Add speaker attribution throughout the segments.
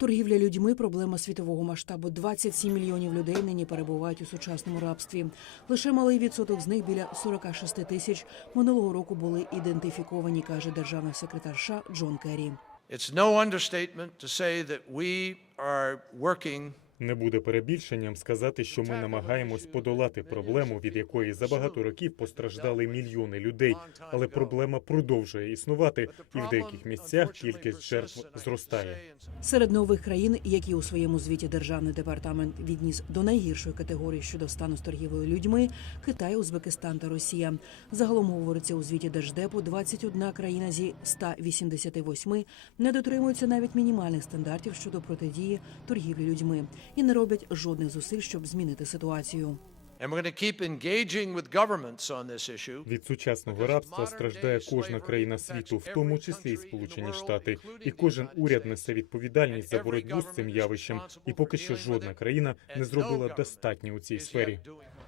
Speaker 1: Торгівля людьми проблема світового масштабу. 27 мільйонів людей нині перебувають у сучасному рабстві. Лише малий відсоток з них біля 46 тисяч минулого року були ідентифіковані, каже державний секретар США Джон Керрі.
Speaker 2: It's no understatement to say that we are working
Speaker 3: Не буде перебільшенням сказати, що ми намагаємось подолати проблему, від якої за багато років постраждали мільйони людей. Але проблема продовжує існувати, і в деяких місцях кількість жертв зростає.
Speaker 1: Серед нових країн, які у своєму звіті державний департамент відніс до найгіршої категорії щодо стану з торгівлею людьми Китай, Узбекистан та Росія. Загалом говориться у звіті Держдепу 21 країна зі 188 не дотримуються навіть мінімальних стандартів щодо протидії торгівлі людьми і не роблять жодних зусиль, щоб змінити ситуацію.
Speaker 3: Від сучасного рабства страждає кожна країна світу, в тому числі і Сполучені Штати. І кожен уряд несе відповідальність за боротьбу з цим явищем. І поки що жодна країна не зробила достатньо у цій сфері.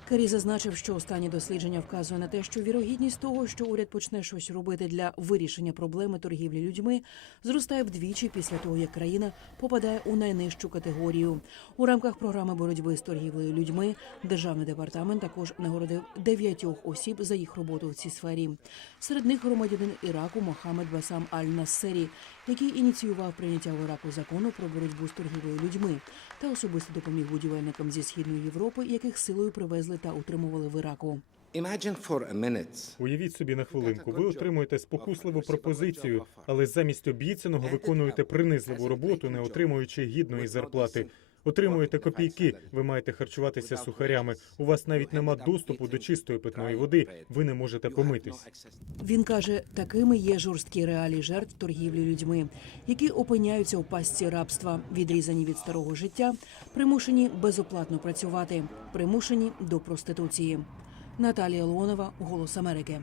Speaker 1: Керрі зазначив, що останні дослідження вказує на те, що вірогідність того, що уряд почне щось робити для вирішення проблеми торгівлі людьми, зростає вдвічі після того, як країна попадає у найнижчу категорію. У рамках програми боротьби з торгівлею людьми державний департамент також нагородив дев'ятьох осіб за їх роботу в цій сфері. Серед них громадянин Іраку Мохамед Басам Аль-Нассері, який ініціював прийняття в Іраку закону про боротьбу з торгівлею людьми та особисто допоміг будівельникам зі східної Європи, яких силою привезли та утримували в Іраку.
Speaker 3: Уявіть собі на хвилинку, ви отримуєте спокусливу пропозицію, але замість обіцяного виконуєте принизливу роботу, не отримуючи гідної зарплати. Отримуєте копійки, ви маєте харчуватися сухарями. У вас навіть нема доступу до чистої питної води. Ви не можете помитись.
Speaker 1: Він каже, такими є жорсткі реалії жертв торгівлі людьми, які опиняються у пастці рабства, відрізані від старого життя, примушені безоплатно працювати, примушені до проституції. Наталія Леонова, Голос Америки.